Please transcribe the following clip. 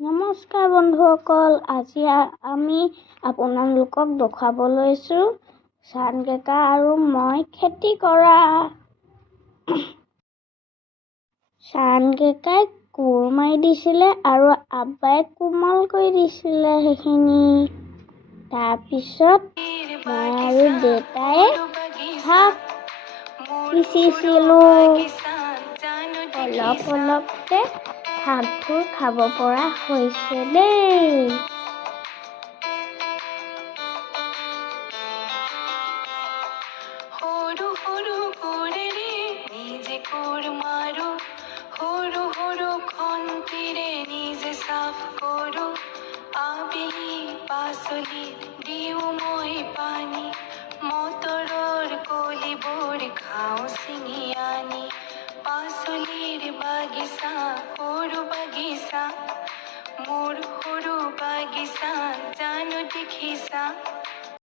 নমস্কাৰ বন্ধুসকল, আজি আমি আপোনালোকক দেখুৱাব লৈছোঁ চান কেকা আৰু মই খেতি কৰা। চান কেকাই কোৰ মাৰি দিছিলে আৰু আব্বাই কোমল কৰি দিছিলে সেইখিনি। তাৰপিছত মই আৰু দেউতাই শাক সিঁচিছিলোঁ। অলপকে শাকবোৰ খাব পৰা হৈছে দেই। সৰু সৰু কোৰেৰে নিজে কোৰ মাৰো, সৰু সৰু খন্তিৰে নিজে চাফ কৰো। আবেলি পাচলিত দিওঁ মই পানী, মটৰৰ কলিবোৰ খাওঁ ছিঙি আনি। পাচলিৰ বাগিচা, সৰু বাগিচা, মোৰ সৰু বাগিচা জানো দেখিছা।